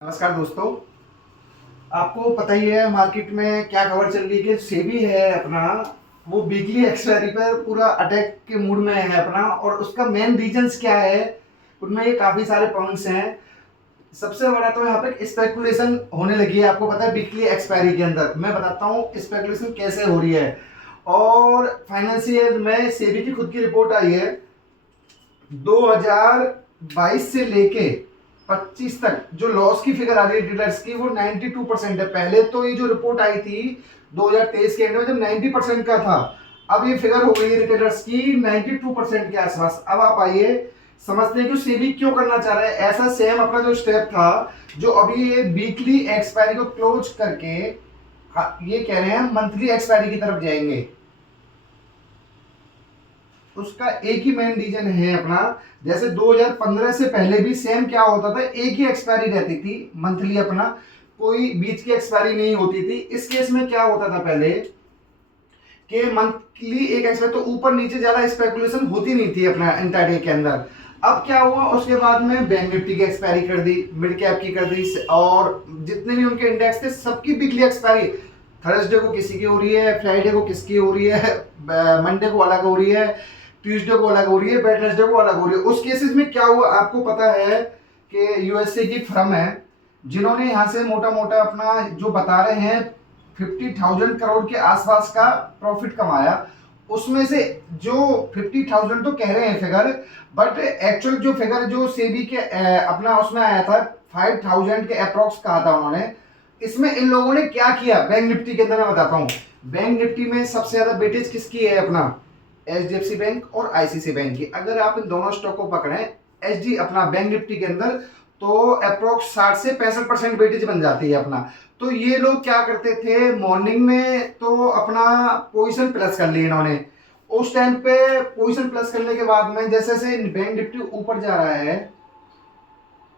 नमस्कार दोस्तों। आपको पता ही है मार्केट में क्या खबर चल रही है कि सेबी है अपना वो वीकली एक्सपायरी पर पूरा अटैक के मूड में है अपना। और उसका मेन रीजंस क्या है, उनमें ये काफ़ी सारे पॉइंट्स हैं। सबसे बड़ा तो यहाँ पे स्पेकुलेशन होने लगी है। आपको पता है वीकली एक्सपायरी के अंदर मैं बताता हूँ स्पेकुलेशन कैसे हो रही है। और फाइनेंशियल में सेबी की खुद की रिपोर्ट आई है 2022 से लेके 25 तक जो लॉस की फिगर आ रही है डीलर्स की वो 92% है। पहले तो ये जो रिपोर्ट आई थी 2023 के एंड में जब 90% का था, अब ये फिगर हो गई है रिटेलर्स की 92% के आसपास। अब आप आइए समझते हैं कि सेबी क्यों करना चाह रहा है ऐसा सेम अपना जो स्टेप था, जो अभी ये वीकली एक्सपायरी को क्लोज करके ये कह रहे हैं मंथली एक्सपायरी की तरफ जाएंगे। उसका एक ही मेन रीजन है अपना, जैसे 2015 से पहले भी सेम क्या होता था, एक ही एक्सपायरी रहती थी मंथली अपना, कोई बीच की एक्सपायरी नहीं होती थी। इस केस में क्या होता था पहले कि मंथली एक एक्सपायरी, तो ऊपर नीचे ज्यादा स्पेकुलेशन होती नहीं थी अपना इंट्राडे के अंदर। अब क्या हुआ उसके बाद में बैंक निफ्टी की एक्सपायरी कर दी, मिड कैप की कर दी, और जितने भी उनके इंडेक्स थे सबकी वीकली एक्सपायरी थर्सडे को किसी की हो रही है, फ्राइडे को किसकी हो रही है, मंडे को अलग हो रही है, ट्यूसडे को अलग हो रही है, वेडनेसडे को अलग हो रही है। उस केसेस में क्या हुआ आपको पता है कि यूएसए की फर्म है जिन्होंने यहाँ से मोटा मोटा अपना जो बता रहे हैं 50,000 करोड़ के आसपास का प्रॉफिट कमाया। उसमें से जो 50,000 तो कह रहे हैं फिगर, बट एक्चुअल जो फिगर जो सेबी के अपना उसमें आया था 5,000 के अप्रोक्स कहा था उन्होंने। इसमें इन लोगों ने क्या किया बैंक निफ्टी के अंदर मैं बताता हूँ। बैंक निफ्टी में सबसे ज्यादा वेटेज किसकी है अपना, एचडीएफसी बैंक और आईसीसी बैंक की। अगर आप इन दोनों स्टॉक को पकड़ें एचडी अपना बैंक निफ्टी के अंदर, तो अप्रोक्स 60 से 65% वेटेज बन जाती है अपना। तो ये लोग क्या करते थे मॉर्निंग में, तो अपना पोजीशन प्लस कर ली इन्होंने। उस टाइम पे पोजीशन प्लस करने के बाद में जैसे जैसे बैंक निफ्टी ऊपर जा रहा है,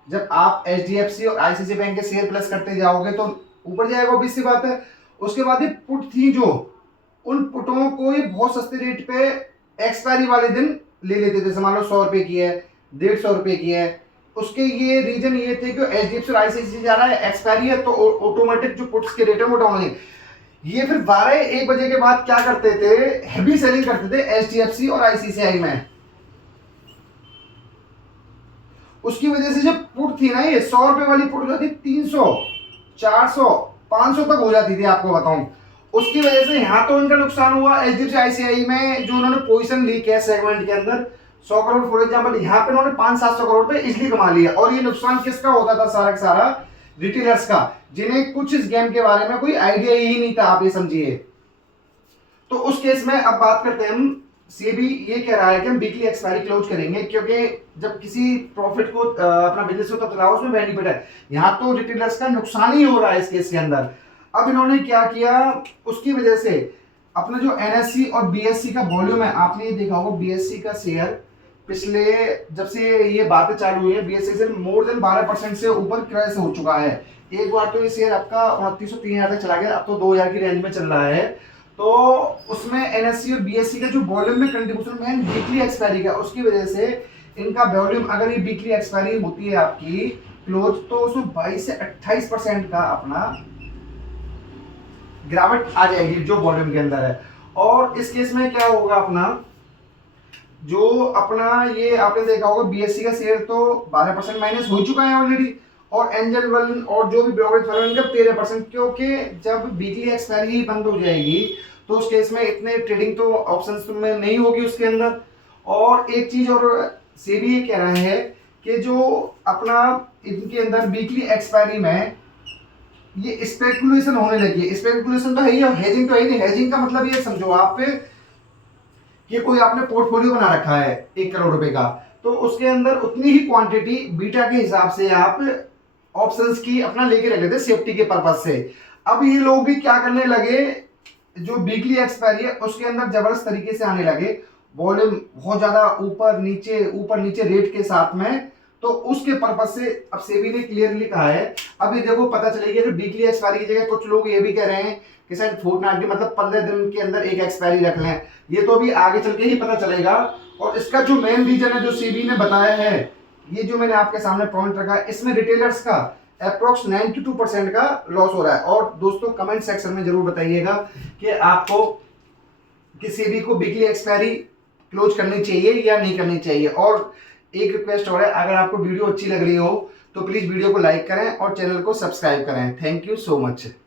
जब आप एचडीएफसी और आईसीसी बैंक के शेयर प्लस करते जाओगे तो ऊपर जाएगा, ऑब्वियस सी बात है। उसके बाद ये पुट थी जो, उन पुटों को ही बहुत सस्ते रेट पे एक्सपायरी वाले दिन ले लेते थे। मान लो 100 रुपए की है, 150 रुपए की है। उसके ये रीजन ये थे कि एचडीएफसी और आईसीआईसीआई जा रहा है, एक्सपायरी है, तो ऑटोमेटिक जो पुट्स के रेट है वो डाउन है। ये फिर 12-1 बजे के बाद क्या करते थे, हैवी सेलिंग करते थे एचडीएफसी और आईसीआईसीआई में। उसकी वजह से जब पुट थी ना, ये 100 रुपए वाली पुट जो थी 300, 400, 500 तक हो जाती थी आपको बताऊं। उसकी वजह से यहाँ तो इनका नुकसान हुआ एचडीएफसी आईसीआई में, जो उन्होंने पोजीशन ली कैश सेगमेंट के अंदर 100 करोड़ फॉर एग्जांपल, यहाँ पे उन्होंने 500-700 करोड़ पे इसलिए कमा लिया। और ये नुकसान किसका होता था, सारा का सारा रिटेलर्स का, जिन्हें कुछ इस गेम के बारे में कोई आइडिया ही नहीं था, आप ये समझिए। तो उस केस में अब बात करते हैं हम, सेबी ये कह रहा है कि हम वीकली एक्सपायरी क्लोज करेंगे, क्योंकि जब किसी प्रॉफिट को अपना बिजनेस को तब चलाओ उसमें बेनिफिट है। यहाँ तो रिटेलर्स का नुकसान ही हो रहा है इस केस के अंदर। अब इन्होंने क्या किया, उसकी वजह से अपना जो एनएससी और बीएससी का वॉल्यूम है, आपने ये देखा होगा बीएससी का शेयर पिछले जब से ये बातें चालू हुई है बीएससी से मोर देन 12% से ऊपर क्रैश हो चुका है। एक बार तो ये शेयर आपका 2900-3000 तक चला गया, अब तो 2000 की रेंज में चल रहा है। तो उसमें एनएससी और बीएससी का जो वॉल्यूम में कंट्रीब्यूशन में वीकली एक्सपायरी का, उसकी वजह से इनका वॉल्यूम, अगर ये वीकली एक्सपायरी होती है आपकी क्लोज, तो उसमें 22 से 28% का अपना गिरावट आ जाएगी जो वॉल्यूम के अंदर है। और इस केस में क्या होगा अपना, जो अपना ये आपने देखा होगा बीएससी का शेयर तो 12% माइनस हो चुका है ऑलरेडी, और एंजल वन और जो भी ब्रोकरेज फर्म इनका 13%, क्योंकि जब वीकली एक्सपायरी ही बंद हो जाएगी तो उस केस में इतने ट्रेडिंग तो ऑप्शंस में नहीं होगी उसके अंदर। और एक चीज और सेबी ये कह रहा है कि जो अपना इनके अंदर वीकली एक्सपायरी में ये स्पेकुलेशन होने लगी है। स्पेकुलेशन तो है ही, हेजिंग तो है ही नहीं। हेजिंग का मतलब ये समझो आप कि कोई आपने पोर्टफोलियो बना रखा है 1 करोड़ रुपए का, तो उसके अंदर उतनी ही क्वांटिटी बीटा के हिसाब से आप ऑप्शंस की अपना लेके रख लेते सेफ्टी के पर्पज से। अब ये लोग भी क्या करने लगे, जो वीकली एक्सपायरी है उसके अंदर जबरदस्त तरीके से आने लगे, वॉल्यूम बहुत ज्यादा ऊपर नीचे रेट के साथ में। तो उसके पर्पज से अब सेबी ने क्लियरली कहा है, अब ये देखो पता चलेगी कि वीकली एक्सपायरी की जगह कुछ लोग ये भी कह रहे हैं कि शायद फोर्टनाइटली मतलब 15 दिन के अंदर एक एक्सपायरी रख लें। ये तो अभी आगे चल के ही पता चलेगा। और इसका जो मेन रीजन है जो सेबी ने बताया है, ये जो मैंने आपके सामने पॉइंट रखा है, इसमें रिटेलर्स का अप्रोक्स 92% का लॉस हो रहा है। और दोस्तों कमेंट सेक्शन में जरूर बताइएगा कि आपको किसी भी को वीकली एक्सपायरी क्लोज करनी चाहिए या नहीं करनी चाहिए। और एक रिक्वेस्ट और है, अगर आपको वीडियो अच्छी लग रही हो तो प्लीज वीडियो को लाइक करें और चैनल को सब्सक्राइब करें। Thank you so much.